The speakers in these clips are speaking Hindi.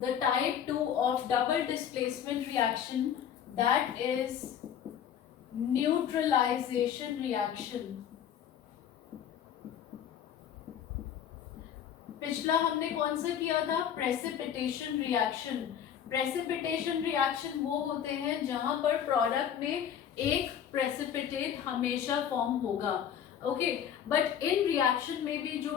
the type 2 of double displacement reaction, that is neutralization reaction. पिछला हमने कौन सा किया था? Precipitation reaction. प्रेसिपिटेशन रिएक्शन वो होते हैं जहां पर प्रोडक्ट में एक प्रेसिपिटेट हमेशा फॉर्म होगा. ओके, बट इन रिएक्शन में भी जो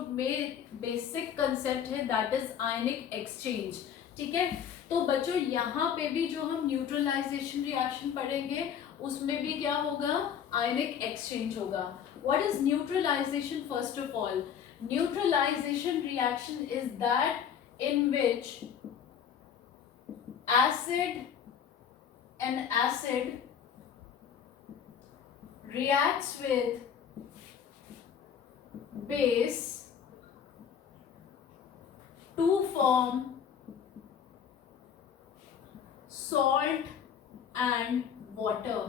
बेसिक कंसेप्ट है दैट इज आयनिक एक्सचेंज. ठीक है, तो बच्चों यहाँ पे भी जो हम न्यूट्रलाइजेशन रिएक्शन पढ़ेंगे उसमें भी क्या होगा? आयनिक एक्सचेंज होगा. What is neutralization? First of all, neutralization reaction is that in which an acid reacts with base to form salt and water.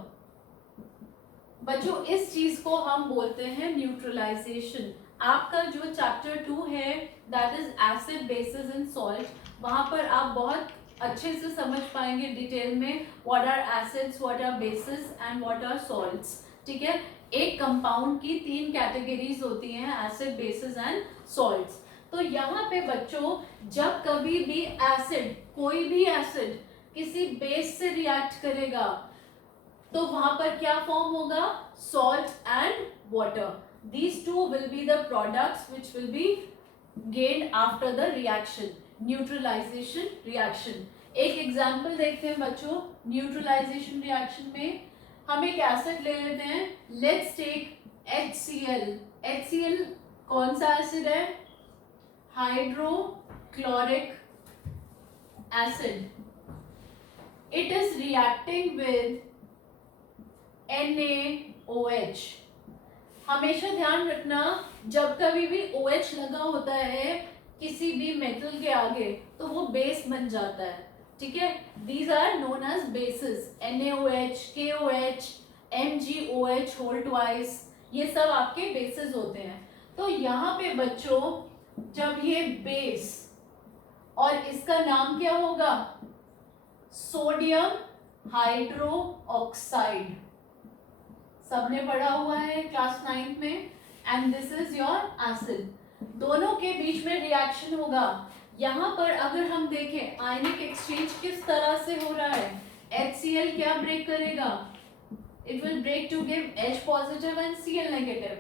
बच्चों इस चीज को हम बोलते हैं न्यूट्रलाइजेशन. आपका जो चैप्टर 2 है that is acid basis and salt, वहां पर आप बहुत अच्छे से समझ पाएंगे डिटेल में what are acids, what are bases and what are salts. ठीक है, एक कंपाउंड की 3 कैटेगरीज होती हैं, एसिड बेसिस एंड सॉल्ट्स. तो यहाँ पे बच्चों जब कभी भी एसिड, कोई भी एसिड किसी बेस से रिएक्ट करेगा तो वहां पर क्या फॉर्म होगा? Salt and water. These two will be the products which will be gained after the reaction, neutralization reaction. एक एग्जाम्पल देखते हैं बच्चों न्यूट्रलाइजेशन रिएक्शन में. हम एक एसिड ले लेते हैं, लेट्स टेक HCl. HCl कौन सा एसिड है? Hydrochloric acid. It is reacting with NaOH. हमेशा ध्यान रखना जब कभी भी OH लगा होता है किसी भी मेटल के आगे तो वो बेस बन जाता है. ठीक है, these are known as bases. NaOH, KOH, MgOH whole twice, ये सब आपके बेसिस होते हैं. तो यहाँ पे बच्चों जब ये बेस और इसका नाम क्या होगा? Sodium hydro oxide. सबने पढ़ा हुआ है क्लास 9 में. And this is your acid. दोनों के बीच में रिएक्शन होगा. यहाँ पर अगर हम देखें आयनिक एक्सचेंज किस तरह से हो रहा है, HCl क्या ब्रेक करेगा? It will break to give H positive and Cl negative.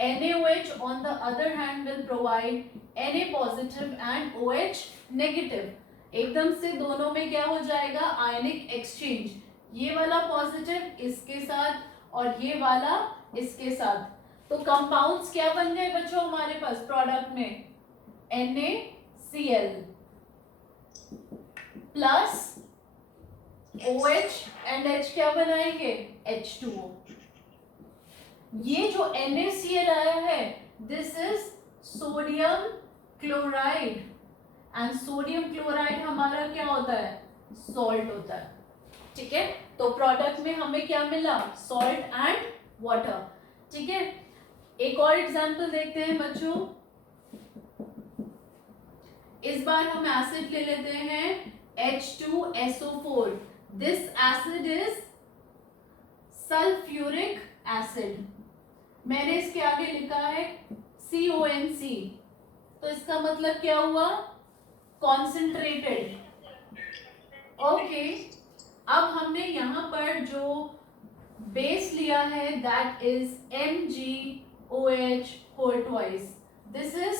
NaOH on the other hand will provide Na positive and OH negative. एकदम से दोनों में क्या हो जाएगा? आयनिक एक्सचेंज. ये वाला पॉजिटिव इसके साथ और ये वाला इसके साथ. तो कंपाउंड्स क्या बन गए बच्चों हमारे पास प्रोडक्ट में? NaCl plus OH and H क्या बनाएंगे? H2O. ये जो NaCl आया है this is sodium chloride. And sodium chloride हमारा क्या होता है? सॉल्ट होता है. ठीक है, तो प्रोडक्ट में हमें क्या मिला? Salt and water. ठीक है, एक और एग्जांपल देखते हैं बच्चों. इस बार हम एसिड ले लेते हैं H2SO4. This acid is sulphuric acid. मैंने इसके आगे लिखा है CONC. तो इसका मतलब क्या हुआ? कॉन्सेंट्रेटेड. ओके, अब हमने यहाँ पर जो बेस लिया है that is MgOH whole twice. This is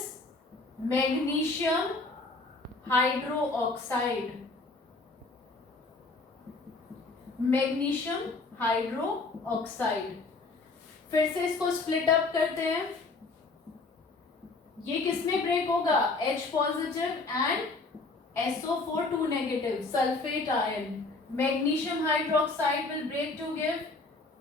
magnesium hydroxide. Magnesium hydroxide. फिर से इसको स्प्लिट अप करते हैं. ये किसमें ब्रेक होगा? H positive and SO4 2 negative sulphate ion. Magnesium hydroxide will break to give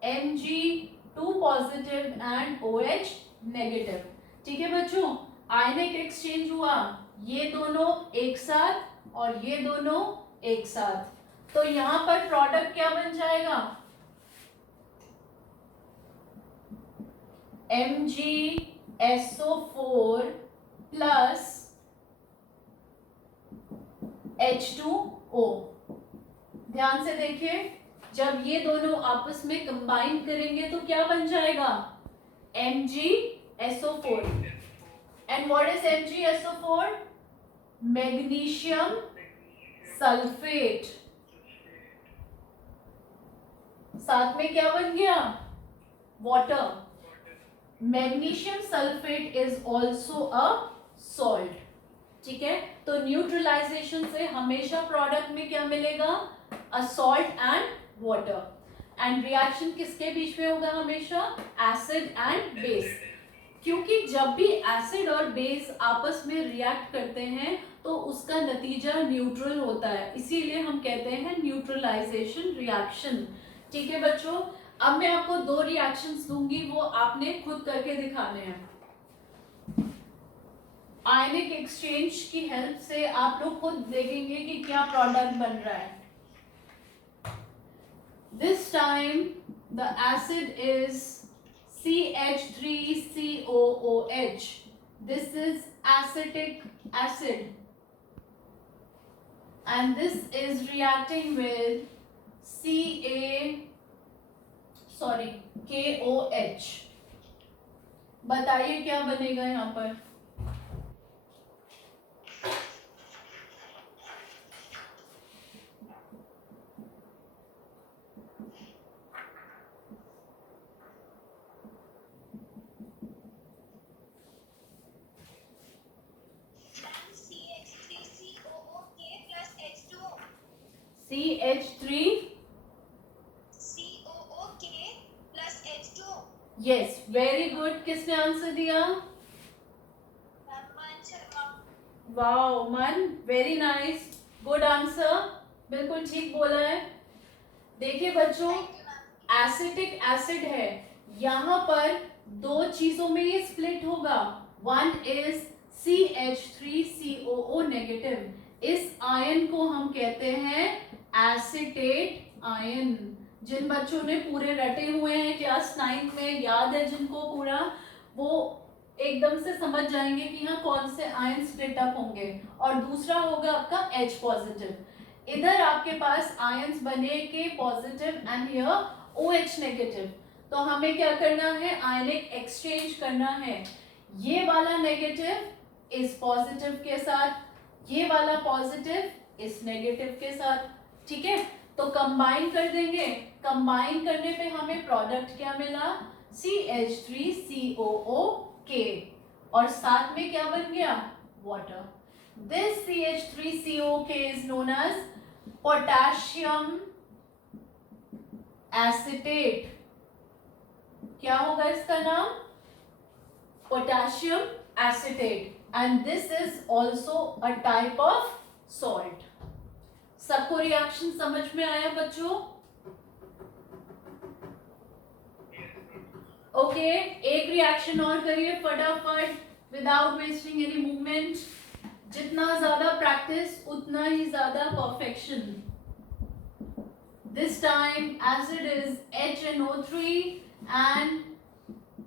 Mg2 positive and OH negative. ठीक है बच्चों, आयनिक एक्सचेंज हुआ. ये दोनों एक साथ और ये दोनों एक साथ. तो यहां पर प्रोडक्ट क्या बन जाएगा? MgSO4 plus H2O। ध्यान से देखिए, जब ये दोनों आपस में कंबाइन करेंगे तो क्या बन जाएगा? MgSO4। And what is MgSO4? Magnesium sulphate. साथ में क्या बन गया? Water. Magnesium sulphate is also a salt. ठीक है, तो न्यूट्रलाइजेशन से हमेशा प्रोडक्ट में क्या मिलेगा? A salt and water. And reaction किसके बीच में होगा? हमेशा एसिड एंड बेस। क्योंकि जब भी एसिड और बेस आपस में रिएक्ट करते हैं तो उसका नतीजा न्यूट्रल होता है, इसीलिए हम कहते हैं न्यूट्रलाइजेशन रिएक्शन। ठीक है बच्चों, अब मैं आपको दो रिएक्शंस दूंगी, वो आपने खुद करके दिखाने हैं। आयनिक एक्सचेंज की हेल्प से आप लोग खुद देखेंगे कि क्या प्रोडक्ट बन रहा है। This time the acid is CH3COOH. This is acetic acid, and this is reacting with KOH. बताइए क्या बनेगा यहाँ पर? CH3COOK plus H2O. Yes, very good. किसने आंसर दिया? वाओ मन, वेरी नाइस, गुड आंसर, बिल्कुल ठीक बोला है। देखिए बच्चों, एसिटिक एसिड है, यहाँ पर दो चीजों में ये स्प्लिट होगा। One is CH3COO negative. इस आयन को हम कहते हैं एसिटेट आयन। जिन बच्चों ने पूरे रटे हुए हैं क्लास 9 में, याद है जिनको पूरा, वो एकदम से समझ जाएंगे कि यहाँ कौन से आयन स्प्लिट अप होंगे। और दूसरा होगा आपका H पॉजिटिव। इधर आपके पास आयंस बने के positive and here OH negative. तो हमें क्या करना है? आयनिक एक्सचेंज करना है। ये वाला नेगेटिव इस पॉजिटिव के साथ, ये वाला पॉजिटिव इस नेगेटिव के साथ। ठीक है, तो कंबाइन कर देंगे। कंबाइन करने पे हमें प्रोडक्ट क्या मिला? CH3COOK, और साथ में क्या बन गया? Water. This CH3COOK is known as potassium acetate. क्या होगा इसका नाम? Potassium acetate. And this is also a type of salt. सबको रिएक्शन समझ में आया बच्चों? ओके, एक रिएक्शन और करिए फटाफट, विदाउट वेस्टिंग एनी मूवमेंट। जितना ज्यादा प्रैक्टिस उतना ही ज्यादा perfection. This time acid is HNO3 and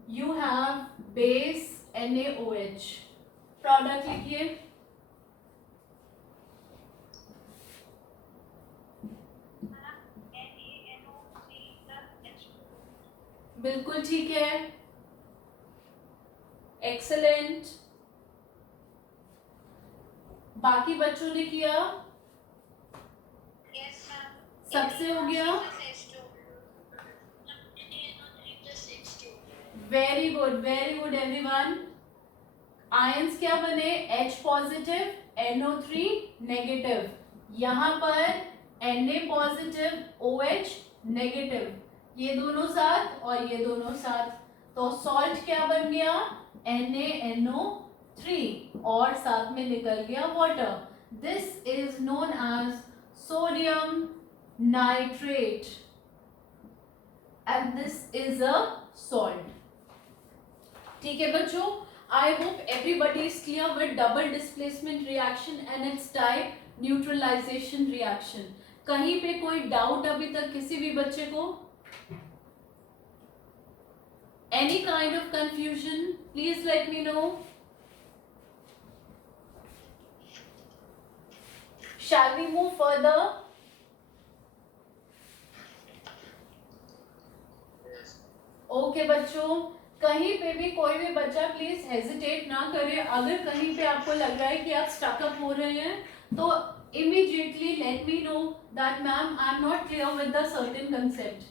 you have base NaOH. Product लिखिए। बिल्कुल ठीक है, एक्सेलेंट। बाकी बच्चों ने किया? सबसे हो गया? Very good everyone. आयंस क्या बने? H positive, NO3 negative. यहाँ पर Na पॉजिटिव, OH नेगेटिव, ये दोनों साथ और ये दोनों साथ। तो सॉल्ट क्या बन गया? NaNO3, और साथ में निकल गया water. This is known as sodium nitrate and this is a salt. ठीक है बच्चों, I hope everybody is clear with double displacement reaction and its type neutralization reaction. कहीं पे कोई डाउट अभी तक किसी भी बच्चे को? Any kind of confusion, please let me know. Shall we move further? Okay बच्चों, कहीं पे भी कोई भी बच्चा प्लीज हेजिटेट ना करे. अगर कहीं पे आपको लग रहा है कि आप स्टकअप हो रहे हैं तो immediately let me know that ma'am I am not clear with the certain concept.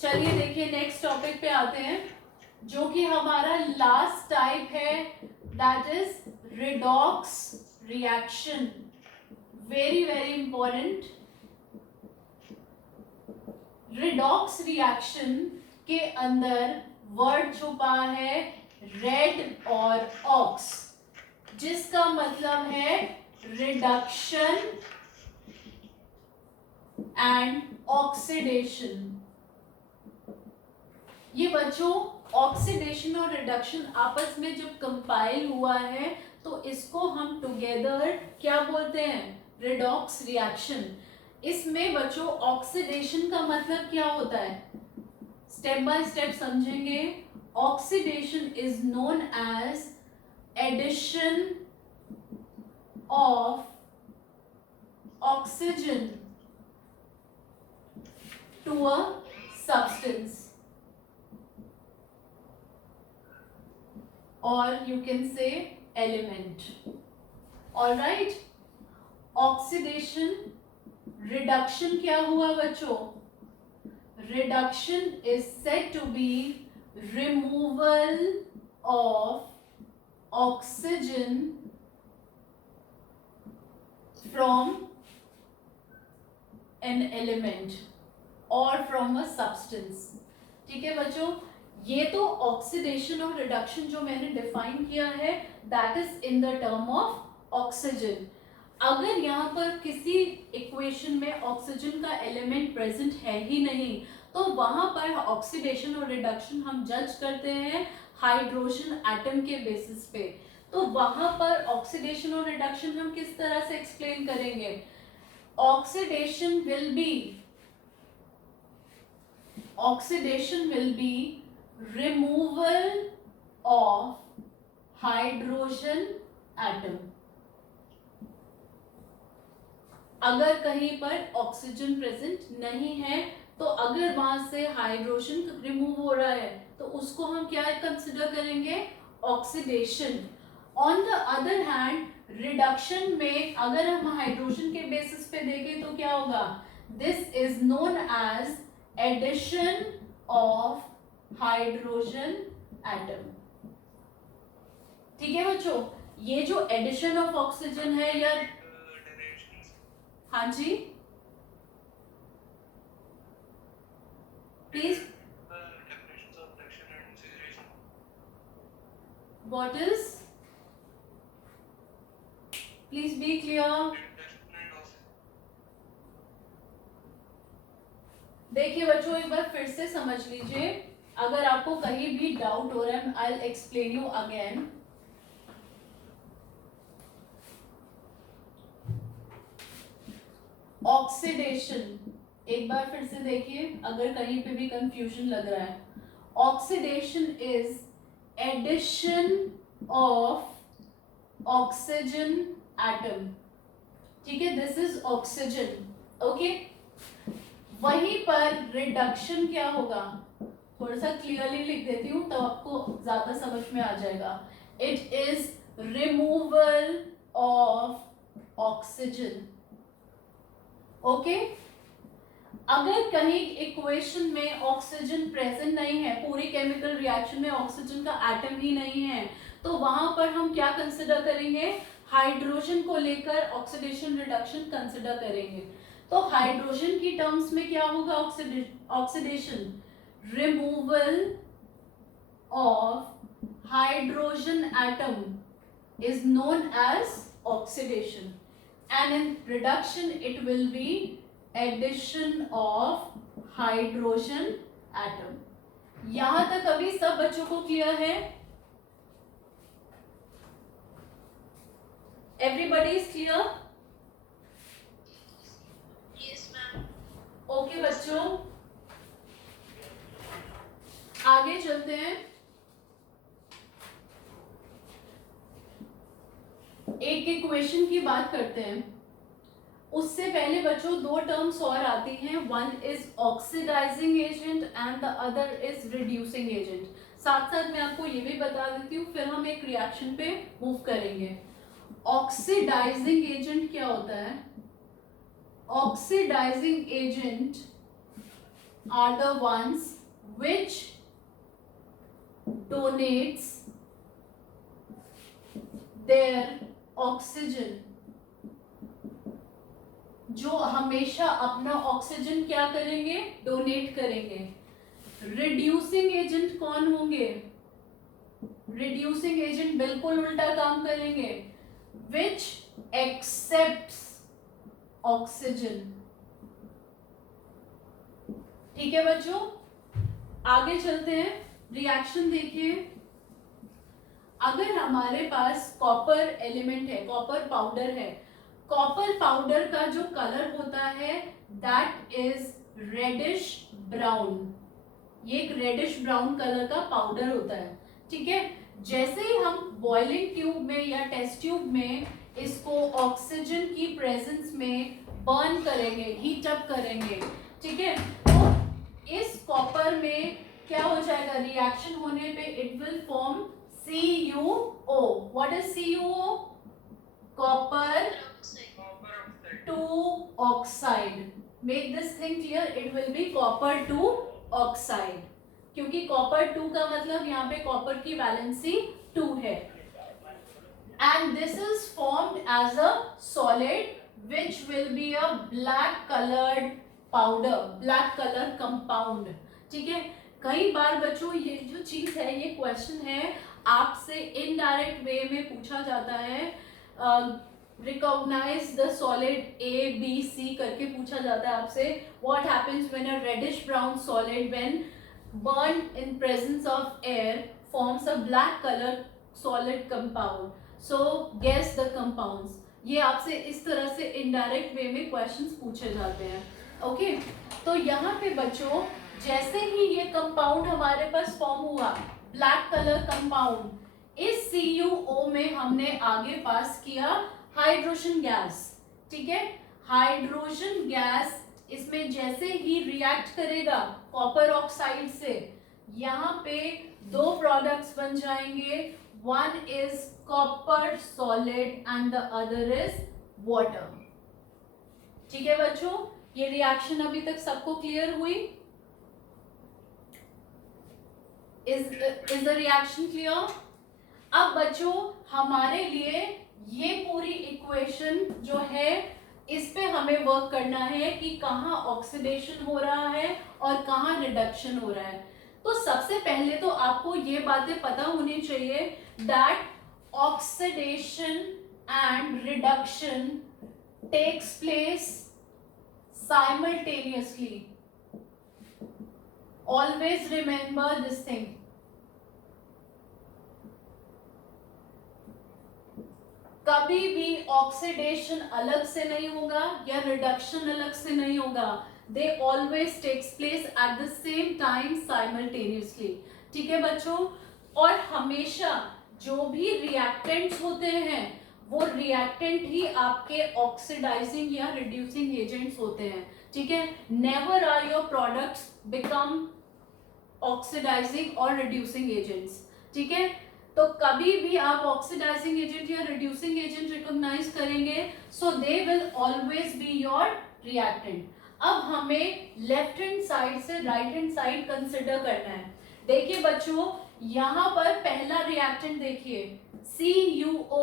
चलिए देखिए नेक्स्ट टॉपिक पे आते हैं जो कि हमारा लास्ट टाइप है, that is redox reaction. Very very important. Redox reaction के अंदर वर्ड छुपा है रेड और ऑक्स, जिसका मतलब है रिडक्शन एंड ऑक्सीडेशन. ये बच्चों ऑक्सीडेशन और रिडक्शन आपस में जब कंपाइल हुआ है तो इसको हम टुगेदर क्या बोलते हैं? Redox reaction. इसमें बच्चों ऑक्सीडेशन का मतलब क्या होता है? स्टेप बाय स्टेप समझेंगे. Oxidation is known as addition of oxygen to a substance, or you can say element. All right. Oxidation, reduction क्या हुआ बच्चों? Reduction is said to be removal of oxygen from an element or from a substance. ठीक है बच्चों, ये तो ऑक्सीडेशन और रिडक्शन जो मैंने डिफाइन किया है that is in the term of oxygen. अगर यहाँ पर किसी इक्वेशन में ऑक्सीजन का एलिमेंट प्रेजेंट है ही नहीं तो वहां पर ऑक्सीडेशन और रिडक्शन हम जज करते हैं हाइड्रोजन एटम के बेसिस पे. तो वहां पर ऑक्सीडेशन और रिडक्शन हम किस तरह से एक्सप्लेन करेंगे? Oxidation will be removal of hydrogen atom. अगर कहीं पर ऑक्सीजन प्रेजेंट नहीं है तो अगर वहां से हाइड्रोजन रिमूव हो रहा है तो उसको हम क्या कंसिडर करेंगे? Oxidation. On the other hand reduction में अगर हम हाइड्रोजन के बेसिस पे देखें तो क्या होगा? This is known as addition of hydrogen atom. ठीक है बच्चों, ये जो एडिशन ऑफ ऑक्सीजन है या हाँ जी please. What is? Please be clear. देखिए बच्चों एक बार फिर से समझ लीजिए, अगर आपको कहीं भी डाउट हो रहा है I will explain you again. Oxidation एक बार फिर से देखिए अगर कहीं पे भी कंफ्यूजन लग रहा है. Oxidation is addition of oxygen atom. ठीक है, दिस इज ऑक्सीजन. ओके, वहीं पर रिडक्शन क्या होगा? थोड़ा सा क्लियरली लिख देती हूँ तो आपको ज्यादा समझ में आ जाएगा. It is removal of oxygen. Okay, अगर कहीं इक्वेशन में ऑक्सीजन प्रेजेंट नहीं है, पूरी केमिकल रिएक्शन में ऑक्सीजन का एटम ही नहीं है, तो वहां पर हम क्या कंसिडर करेंगे? हाइड्रोजन को लेकर ऑक्सीडेशन रिडक्शन कंसिडर करेंगे. तो हाइड्रोजन की टर्म्स में क्या होगा? Oxidation, removal of hydrogen atom is known as oxidation, and in reduction it will be addition of hydrogen atom. यहां तक अभी सब बच्चों को क्लियर है? Everybody is clear? Yes ma'am. Okay बच्चों, आगे चलते हैं. एक इक्वेशन की बात करते हैं, उससे पहले बच्चों दो टर्म्स और आती हैं, one is oxidising agent and the other is reducing agent. साथ साथ मैं आपको ये भी बता देती हूँ, फिर हम एक रिएक्शन पे मूव करेंगे। ऑक्सीडाइजिंग एजेंट क्या होता है? Oxidising agent are the ones which donates their oxygen, जो हमेशा अपना ऑक्सीजन क्या करेंगे? डोनेट करेंगे। रिड्यूसिंग एजेंट कौन होंगे? रिड्यूसिंग एजेंट बिल्कुल उल्टा काम करेंगे, which accepts oxygen। ठीक है बच्चों, आगे चलते हैं। रिएक्शन देखिए, अगर हमारे पास कॉपर एलिमेंट है, कॉपर पाउडर है, कॉपर पाउडर का जो कलर होता है दैट इज रेडिश ब्राउन। ये एक रेडिश ब्राउन कलर का पाउडर होता है, ठीक है। जैसे ही हम बॉइलिंग ट्यूब में या टेस्ट ट्यूब में इसको ऑक्सीजन की प्रेजेंस में बर्न करेंगे, हीट अप करेंगे, ठीक है, तो इस कॉपर में क्या हो जाएगा? रिएक्शन होने पे it will form CuO। What is CuO? Copper two oxide. Make this thing clear, it will be copper two oxide, क्योंकि कॉपर 2 का मतलब यहाँ पे कॉपर की वैलेंसी 2 है। And this is formed as a solid which will be a black coloured powder, black colour compound, ठीक है। कई बार बच्चों ये जो चीज है, ये क्वेश्चन है आपसे इनडायरेक्ट वे में पूछा जाता है, रिकॉग्नाइज द सॉलिड ABC करके पूछा जाता है आपसे। What happens when a reddish brown solid when burned in presence of air forms a black color solid compound, so guess the compounds। ये आपसे इस तरह से इनडायरेक्ट वे में क्वेश्चंस पूछे जाते हैं, ओके। तो यहाँ पे बच्चों जैसे ही ये कंपाउंड हमारे पास फॉर्म हुआ, ब्लैक कलर कंपाउंड, इस CuO में हमने आगे पास किया हाइड्रोजन गैस, ठीक है। हाइड्रोजन गैस इसमें जैसे ही रिएक्ट करेगा कॉपर ऑक्साइड से, यहाँ पे दो प्रोडक्ट्स बन जाएंगे, one is copper solid and the other is water, ठीक है बच्चों। ये रिएक्शन अभी तक सबको क्लियर हुई? Is the reaction clear? अब बच्चों हमारे लिए ये पूरी इक्वेशन जो है, इस पे हमें वर्क करना है कि कहाँ ऑक्सीडेशन हो रहा है और कहाँ रिडक्शन हो रहा है। तो सबसे पहले तो आपको ये बातें पता होनी चाहिए that oxidation and reduction takes place simultaneously. Always remember this thing. कभी भी ऑक्सीडेशन अलग से नहीं होगा या रिडक्शन अलग से नहीं होगा, they always takes place at the same time simultaneously, ठीक है बच्चों। और हमेशा जो भी रिएक्टेंट्स होते हैं वो रिएक्टेंट ही आपके ऑक्सीडाइजिंग या रिड्यूसिंग एजेंट्स होते हैं, ठीक है। Never are your products become oxidising और रिड्यूसिंग एजेंट्स, ठीक है। तो कभी भी आप ऑक्सीडाइजिंग एजेंट या रिड्यूसिंग एजेंट रिकॉग्नाइज करेंगे, so they will always be your reactant. अब हमें लेफ्ट हैंड साइड से राइट हैंड साइड कंसिडर करना है। देखिए बच्चों, यहाँ पर पहला रिएक्टेंट देखिए CuO।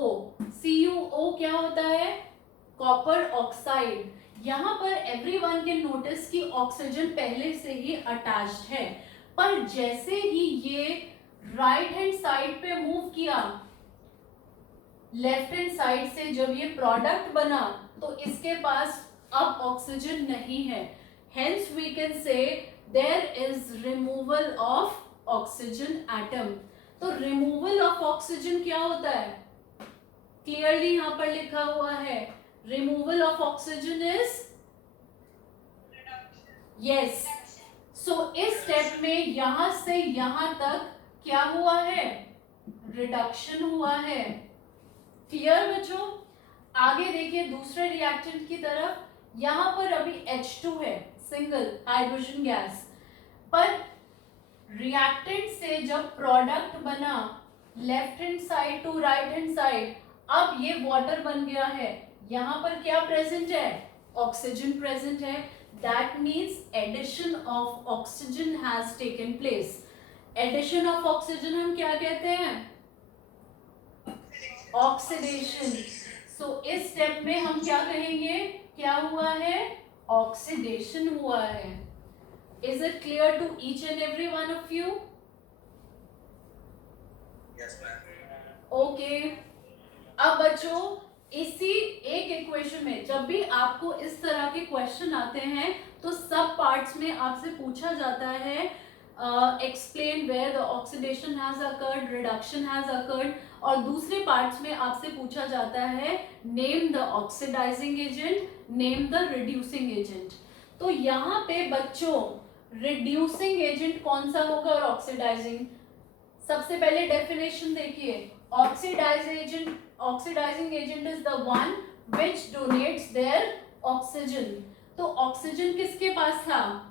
CuO क्या होता है? Copper oxide. यहाँ पर एवरीवन कैन नोटिस कि ऑक्सीजन पहले से ही अटैच्ड है, पर जैसे ही ये राइट हैंड साइड पे मूव किया, लेफ्ट हैंड साइड से जब ये प्रोडक्ट बना, तो इसके पास अब ऑक्सीजन नहीं है। Hence we can say there is removal of oxygen atom. तो रिमूवल ऑफ ऑक्सीजन क्या होता है? क्लियरली यहां पर लिखा हुआ है, removal of oxygen is yes. So इस स्टेप में यहां से यहां तक क्या हुआ है? रिडक्शन हुआ है। क्लियर बच्चों? आगे देखिए दूसरे रिएक्टेंट की तरफ, यहाँ पर अभी H2 है, सिंगल हाइड्रोजन गैस, पर रिएक्टेंट से जब प्रोडक्ट बना left hand side to right hand side, अब ये वाटर बन गया है, यहाँ पर क्या प्रेजेंट है? ऑक्सीजन प्रेजेंट है। That means addition of oxygen has taken place. Addition of oxygen हम क्या कहते हैं? ऑक्सीडेशन। सो इस स्टेप में हम क्या कहेंगे? क्या हुआ है? ऑक्सीडेशन हुआ है। Is it clear to each and every one of you? Okay. अब बच्चों इसी एक इक्वेशन में जब भी आपको इस तरह के क्वेश्चन आते हैं तो सब पार्ट्स में आपसे पूछा जाता है explain where the oxidation has occurred, reduction has occurred, और दूसरे पार्ट्स में आपसे पूछा जाता है name the oxidising agent, name the reducing agent. तो यहाँ पे बच्चों रिड्यूसिंग एजेंट कौन सा होगा और ऑक्सीडाइजिंग? सबसे पहले डेफिनेशन देखिए, oxidising agent is the one which donates their oxygen. तो ऑक्सीजन किसके पास था?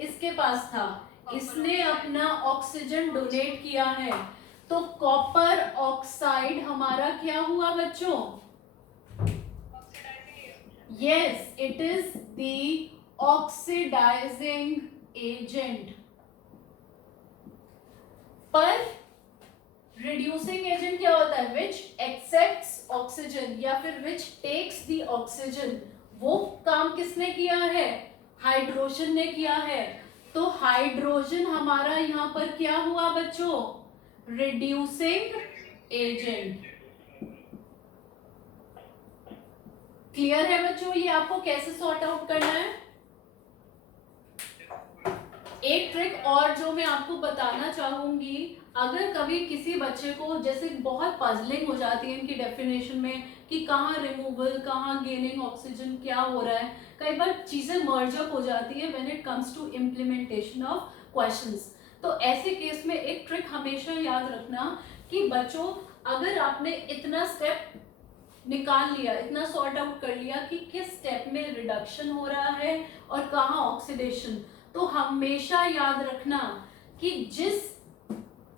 इसके पास था, इसने अपना ऑक्सीजन डोनेट किया है। तो कॉपर ऑक्साइड हमारा क्या हुआ बच्चों? Yes, it is the oxidising agent. पर रिड्यूसिंग एजेंट क्या होता है? विच एक्सेप्ट्स ऑक्सीजन या फिर विच टेक्स द ऑक्सीजन। वो काम किसने किया है? हाइड्रोजन ने किया है। तो हाइड्रोजन हमारा यहाँ पर क्या हुआ बच्चों? Reducing agent. क्लियर है बच्चों? ये आपको कैसे सॉर्ट आउट करना है? एक ट्रिक और जो मैं आपको बताना चाहूंगी, अगर कभी किसी बच्चे को जैसे बहुत पजलिंग हो जाती है इनकी डेफिनेशन में कि कहाँ रिमूवल, कहाँ गेनिंग ऑक्सीजन, क्या हो रहा है, कई बार चीजें मर्ज अप हो जाती है when it comes to implementation of questions. तो ऐसे केस में एक ट्रिक हमेशा याद रखना कि बच्चों अगर आपने इतना स्टेप निकाल लिया, इतना सॉर्ट आउट कर लिया कि किस स्टेप में रिडक्शन हो रहा है और कहाँ ऑक्सीडेशन, तो हमेशा याद रखना कि जिस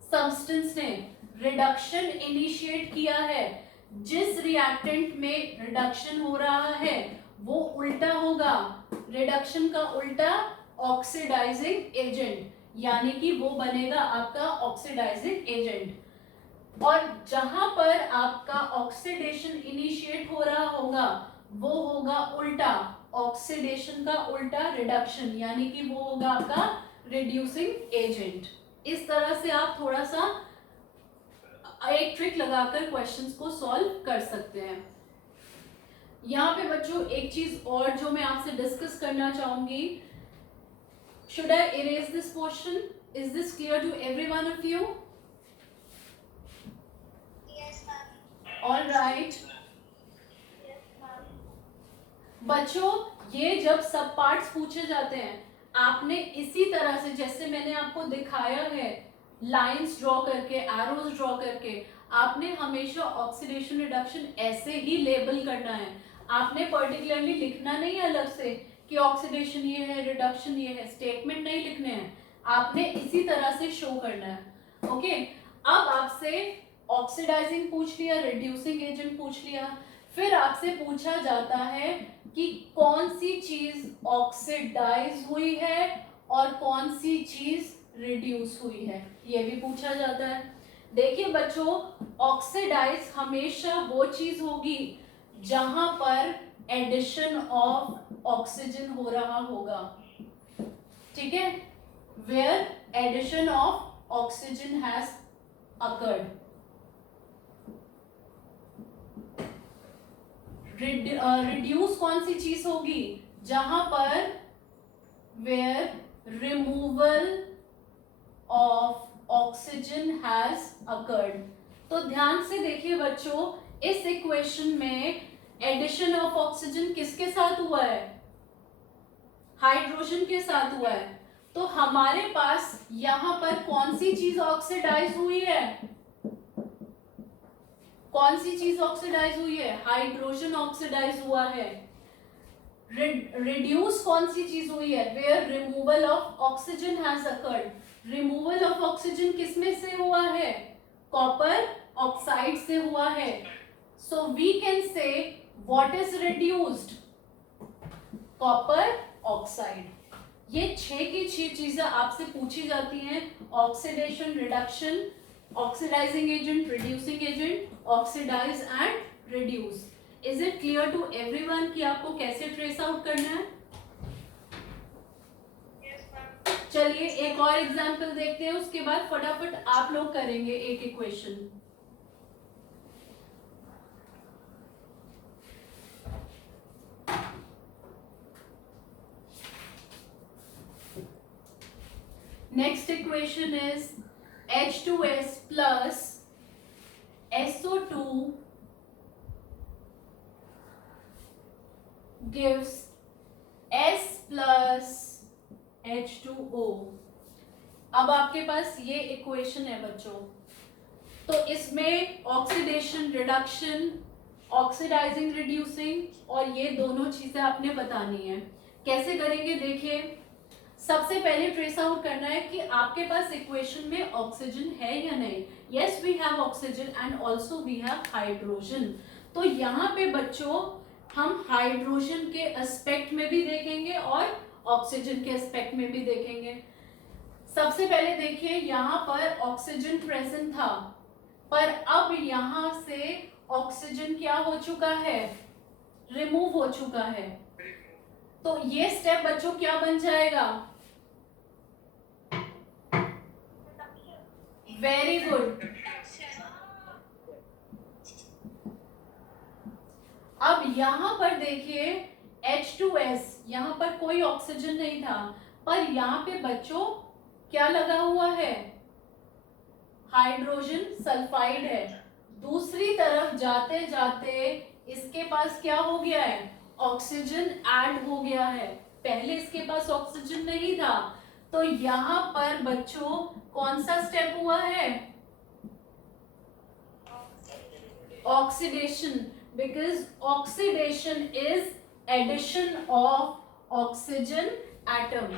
सब्सटेंस ने रिडक्शन इनिशिएट किया है, जिस रिएक्टेंट में रिडक्शन हो रहा है, वो उल्टा होगा, रिडक्शन का उल्टा ऑक्सीडाइजिंग एजेंट, यानी कि वो बनेगा आपका ऑक्सीडाइजिंग एजेंट। और जहां पर आपका ऑक्सीडेशन इनिशिएट हो रहा होगा वो होगा उल्टा, ऑक्सीडेशन का उल्टा रिडक्शन, यानी कि वो होगा आपका रिड्यूसिंग एजेंट। इस तरह से आप थोड़ा सा एक ट्रिक लगाकर क्वेश्चंस को सॉल्व कर सकते हैं। यहाँ पे बच्चों एक चीज और जो मैं आपसे डिस्कस करना चाहूंगी, should I erase this portion? Is this clear to every one of you? All right बच्चों, ये जब सब पार्ट्स पूछे जाते हैं आपने इसी तरह से जैसे मैंने आपको दिखाया है, लाइंस ड्रॉ करके, एरोज ड्रॉ करके, आपने हमेशा ऑक्सीडेशन रिडक्शन ऐसे ही लेबल करना है। आपने पर्टिकुलरली लिखना नहीं अलग से कि ऑक्सीडेशन ये है, रिडक्शन ये है, स्टेटमेंट नहीं लिखने हैं, आपने इसी तरह से शो करना है। ओके, अब आपसे ऑक्सीडाइजिंग पूछ लिया, रिड्यूसिंग एजेंट पूछ लिया, फिर आपसे पूछा जाता है कि कौन सी चीज ऑक्सीडाइज हुई है और कौन सी चीज रिड्यूस हुई है, ये भी पूछा जाता है। देखिए बच्चों, ऑक्सीडाइज हमेशा वो चीज होगी जहां पर एडिशन ऑफ ऑक्सीजन हो रहा होगा, ठीक है, where addition of oxygen has occurred. Reduce कौन सी चीज होगी? जहां पर where removal of oxygen has occurred. तो ध्यान से देखिए बच्चों, इस इक्वेशन में एडिशन ऑफ ऑक्सीजन किसके साथ हुआ है? हाइड्रोजन के साथ हुआ है। तो हमारे पास यहां पर कौन सी चीज ऑक्सीडाइज हुई है? कौन सी चीज ऑक्सीडाइज हुई है? हाइड्रोजन ऑक्सीडाइज हुआ है। रिड्यूस कौन सी चीज हुई है? Where removal of oxygen has occurred. Removal of oxygen किसमें से हुआ है? कॉपर ऑक्साइड से हुआ है। So we can say what is reduced? Copper oxide. ये 6 की 6 चीजें आपसे पूछी जाती हैं। Oxidation, reduction, oxidising agent, reducing agent, oxidise and reduce. Is it clear to everyone कि आपको कैसे ट्रेस आउट करना है? चलिए एक और एग्जांपल देखते हैं, उसके बाद फटाफट आप लोग करेंगे एक equation. Next equation is H2S plus SO2 gives S plus H2O। अब आपके पास ये इक्वेशन है बच्चों, तो इसमें ऑक्सीडेशन, रिडक्शन, ऑक्सीडाइजिंग, रिड्यूसिंग और ये दोनों चीजें आपने बतानी है। कैसे करेंगे देखिए। सबसे पहले ट्रेस आउट करना है कि आपके पास इक्वेशन में ऑक्सीजन है या नहीं। Yes we have oxygen and also we have hydrogen. तो यहाँ पे बच्चों हम हाइड्रोजन के एस्पेक्ट में भी देखेंगे और ऑक्सीजन के एस्पेक्ट में भी देखेंगे। सबसे पहले देखिए, यहाँ पर ऑक्सीजन प्रेजेंट था, पर अब यहाँ से ऑक्सीजन क्या हो चुका है? रिमूव हो चुका है। तो ये स्टेप बच्चों क्या बन जाएगा? Very good. अब यहां पर देखिए H2S, यहां पर कोई ऑक्सीजन नहीं था, पर यहां पे बच्चों क्या लगा हुआ है? हाइड्रोजन सल्फाइड है। दूसरी तरफ जाते जाते इसके पास क्या हो गया है? ऑक्सीजन ऐड हो गया है। पहले इसके पास ऑक्सीजन नहीं था, तो यहां पर बच्चों कौन सा स्टेप हुआ है? Oxidation, because oxidation is addition of oxygen atom.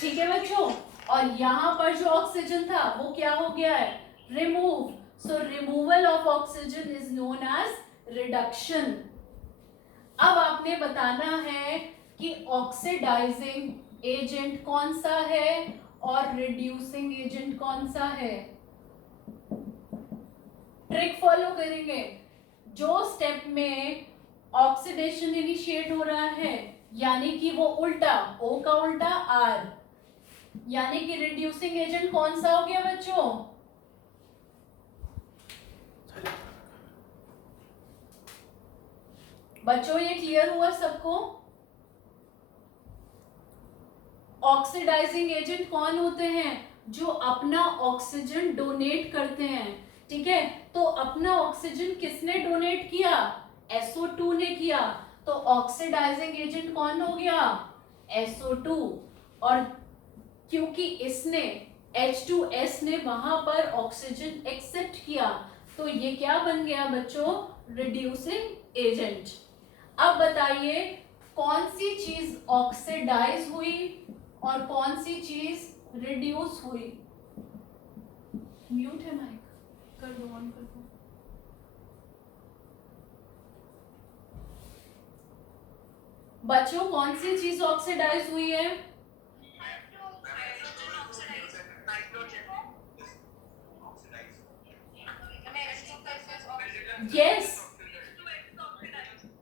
ठीक है बच्चों, और यहां पर जो ऑक्सीजन था वो क्या हो गया है? Remove. So removal of oxygen is known as reduction. अब आपने बताना है कि ऑक्सीडाइजिंग एजेंट कौन सा है और रिड्यूसिंग एजेंट कौन सा है। ट्रिक फॉलो करेंगे। जो स्टेप में ऑक्सीडेशन इनिशिएट हो रहा है, यानी कि वो उल्टा, O का उल्टा R, यानी कि रिड्यूसिंग एजेंट कौन सा हो गया बच्चों? बच्चों ये क्लियर हुआ सबको? ऑक्सीडाइजिंग एजेंट कौन होते हैं? जो अपना ऑक्सीजन डोनेट करते हैं। ठीक है, तो अपना ऑक्सीजन किसने डोनेट किया? SO2 ने किया। तो ऑक्सीडाइजिंग एजेंट कौन हो गया? SO2। और क्योंकि इसने H2S ने वहां पर ऑक्सीजन एक्सेप्ट किया, तो ये क्या बन गया बच्चों? Reducing agent. अब बताइए कौन सी चीज ऑक्सीडाइज हुई और कौन सी चीज रिड्यूस हुई? म्यूट है माइक, कर दो, ऑन कर दो। बच्चों कौन सी चीज ऑक्सीडाइज हुई है? यस,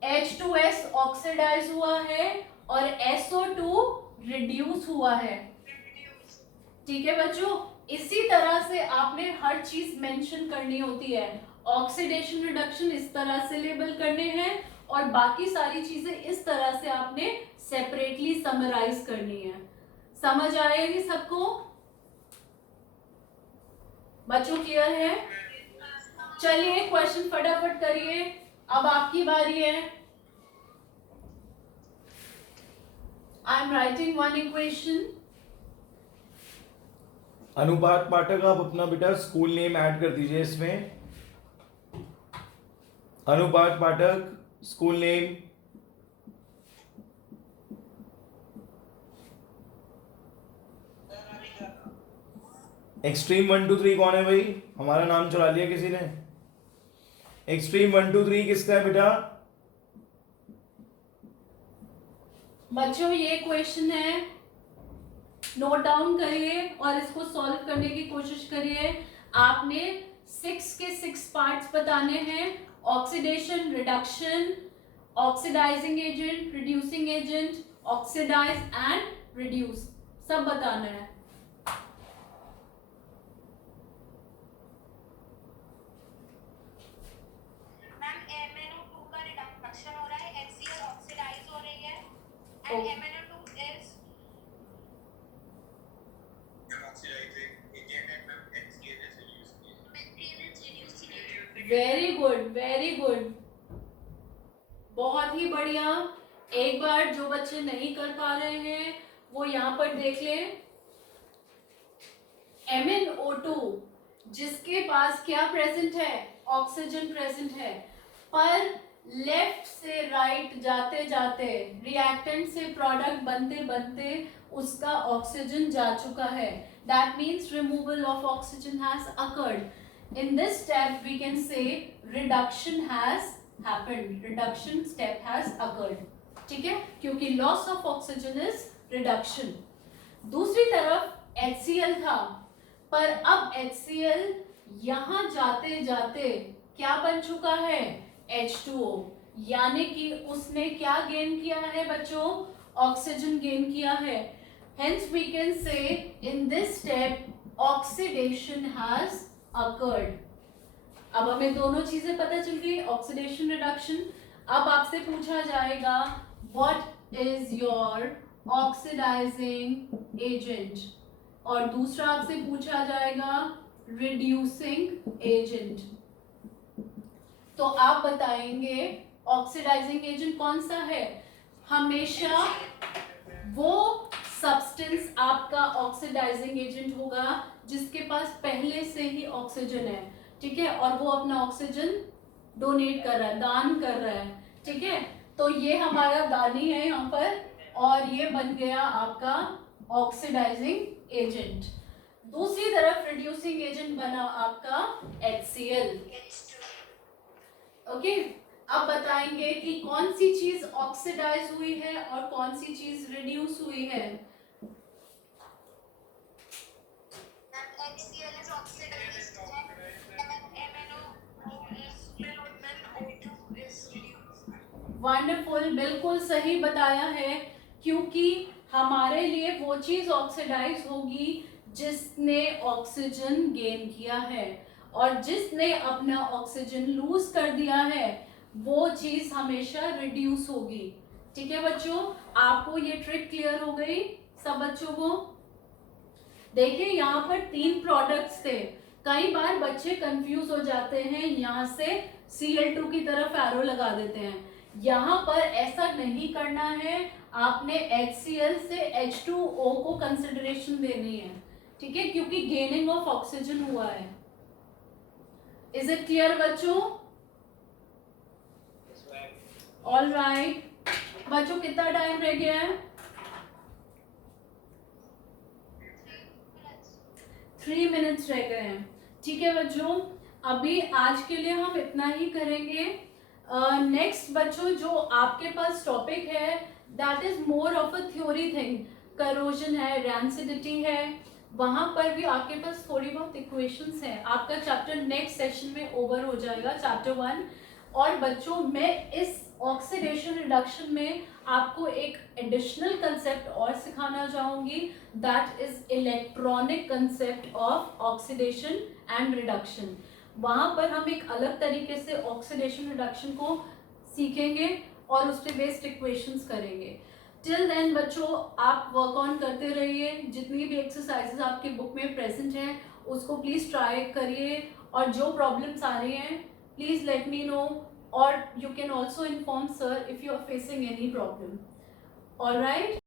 H2S ऑक्सीडाइज हुआ है और SO2 रिड्यूस हुआ है। ठीक है बच्चों, इसी तरह से आपने हर चीज मेंशन करनी होती है। ऑक्सीडेशन, रिडक्शन इस तरह से लेबल करने हैं और बाकी सारी चीजें इस तरह से आपने सेपरेटली समराइज करनी है। समझ आएगी सबको? बच्चों क्लियर है? चलिए क्वेश्चन फटाफट करिए, अब आपकी बारी है। I am writing one equation. अनुपात पाठक, आप अपना बेटा स्कूल नेम ऐड कर दीजिए इसमें। अनुपात पाठक, स्कूल नेम, एक्सट्रीम 1 2 3 कौन है भाई? हमारा नाम चुरा लिया किसी ने। एक्सट्रीम 1 2 3 किसका है बेटा? बच्चों ये क्वेश्चन है, नोट डाउन करिए और इसको सॉल्व करने की कोशिश करिए। आपने 6 के 6 पार्ट्स बताने हैं, oxidation, reduction, oxidising agent, reducing agent, oxidise and reduce, सब बताना है। मैम MnO2 का रिडक्शन हो रहा है, HCl ऑक्सीडाइज हो रही है and MnO2 is oxidizing agent and ma'am HCl is reducing। Very good, very good, बहुत ही बढ़िया। एक बार जो बच्चे नहीं कर पा रहे हैं वो यहाँ पर देख लें। MnO2 जिसके पास क्या प्रेजेंट है? ऑक्सीजन प्रेजेंट है, पर लेफ्ट से राइट जाते जाते रिएक्टेंट से प्रोडक्ट बनते बनते उसका ऑक्सीजन जा चुका है। That means removal of oxygen has occurred. In this step we can say reduction has happened, reduction step has occurred. ठीक है, क्योंकि loss of oxygen is reduction. दूसरी तरफ HCl था, पर अब HCl यहां जाते जाते क्या बन चुका है? H2O, यानी कि उसने क्या गेन किया है बच्चों? ऑक्सीजन गेन किया है। Hence we can say in this step oxidation has occurred. अब हमें दोनों चीजें पता चल गई, ऑक्सीडेशन, रिडक्शन। अब आपसे पूछा जाएगा what is your oxidising agent, और दूसरा आपसे पूछा जाएगा रिड्यूसिंग एजेंट। तो आप बताएंगे ऑक्सीडाइजिंग एजेंट कौन सा है? हमेशा वो सब्सटेंस आपका ऑक्सीडाइजिंग एजेंट होगा जिसके पास पहले से ही ऑक्सीजन है, ठीक है, और वो अपना ऑक्सीजन डोनेट कर रहा है, दान कर रहा है। ठीक है, तो ये हमारा दानी है यहाँ पर, और ये बन गया आपका ऑक्सीडाइजिंग एजेंट। दूसरी तरफ रिड्यूसिंग एजेंट बना आपका HCl। ओके, अब बताएंगे कि कौन सी चीज ऑक्सीडाइज हुई है और कौन सी चीज रिड्यूस हुई है। HCl is oxidized and MnO2 is reduced। Wonderful, बिल्कुल सही बताया है, क्योंकि हमारे लिए वो चीज ऑक्सीडाइज होगी जिसने ऑक्सीजन गेन किया है, और जिसने अपना ऑक्सीजन लूज कर दिया है वो चीज हमेशा रिड्यूस होगी। ठीक है बच्चों, आपको ये ट्रिक क्लियर हो गई सब बच्चों को? देखिए यहाँ पर 3 प्रोडक्ट्स थे। कई बार बच्चे कंफ्यूज हो जाते हैं, यहाँ से Cl2 की तरफ एरो लगा देते हैं। यहाँ पर ऐसा नहीं करना है, आपने HCl से H2O को कंसिडरेशन देनी है, ठीक है, क्योंकि गेनिंग ऑफ ऑक्सीजन हुआ है। इज इट क्लियर बच्चों? ऑल राइट बच्चों, कितना टाइम रह गया है? 3 मिनट्स रह गए हैं। ठीक है बच्चों, अभी आज के लिए हम इतना ही करेंगे। नेक्स्ट बच्चों जो आपके पास टॉपिक है that is more of a theory thing, corrosion है, रैंसिडिटी है, वहां पर भी आपके पास थोड़ी बहुत इक्वेशंस हैं। आपका चैप्टर नेक्स्ट सेशन में ओवर हो जाएगा, चैप्टर 1। और बच्चों मैं इस ऑक्सीडेशन रिडक्शन में आपको एक एडिशनल कंसेप्ट और सिखाना चाहूंगी, that is electronic concept of oxidation and reduction. वहां पर हम एक अलग तरीके से ऑक्सीडेशन रिडक्शन को सीखेंगे और उस पर बेस्ड इक्वेशंस करेंगे। टिल देन बच्चों आप वर्क ऑन करते रहिए, जितनी भी एक्सरसाइजेस आपके बुक में प्रेजेंट हैं उसको प्लीज ट्राई करिए, और जो प्रॉब्लम्स आ रही हैं प्लीज लेट मी नो, और you can also inform sir if you are facing any problem. All right.